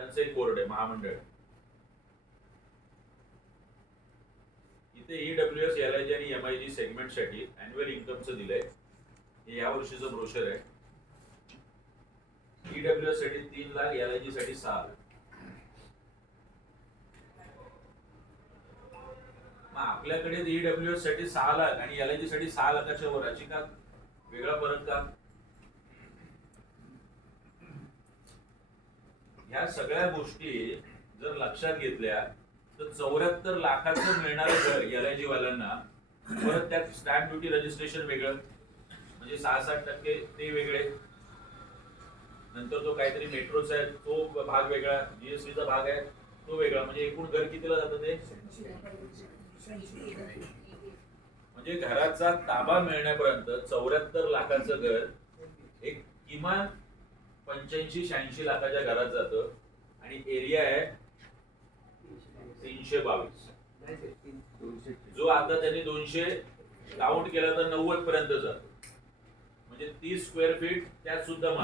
त्यांचं एक बोर्ड आहे महामंडळ. इथे EWS, LIG आणि MIG सेगमेंटसाठी अॅन्युअल इन्कमचं दिलंय. हे या वर्षीचं ब्रोशर आहे. EWS साठी 3 लाख, LIG साठी 6 लाख. मग आपल्याकडे EWS साठी 6 लाख आणि LIG साठी 6 लाखाच्या वराची का वेगळा फरक का? ह्या सगळ्या गोष्टी जर लक्षात घेतल्या तर 74 लाखाचं मिळणारं घर LIG वाल्यांना, परत त्यात स्टॅम्प ड्युटी रजिस्ट्रेशन वेगळं, म्हणजे 6-7% ते वेगळे, नंतर तो काहीतरी मेट्रोचा आहे तो भाग वेगळा, GST चा भाग आहे तो वेगळा, म्हणजे एकूण घर कितीला जातं ते? म्हणजे घराचा ताबा मिळण्यापर्यंत 74 लाखाचं घर एक किमान 85-86 लाखाच्या घरात जातं आणि एरिया आहे 322, जो आता त्यांनी 200 काउंट केला तर 90 पर्यंत जातो, म्हणजे 30 स्क्वेअर फीट त्यात सुद्धा मार.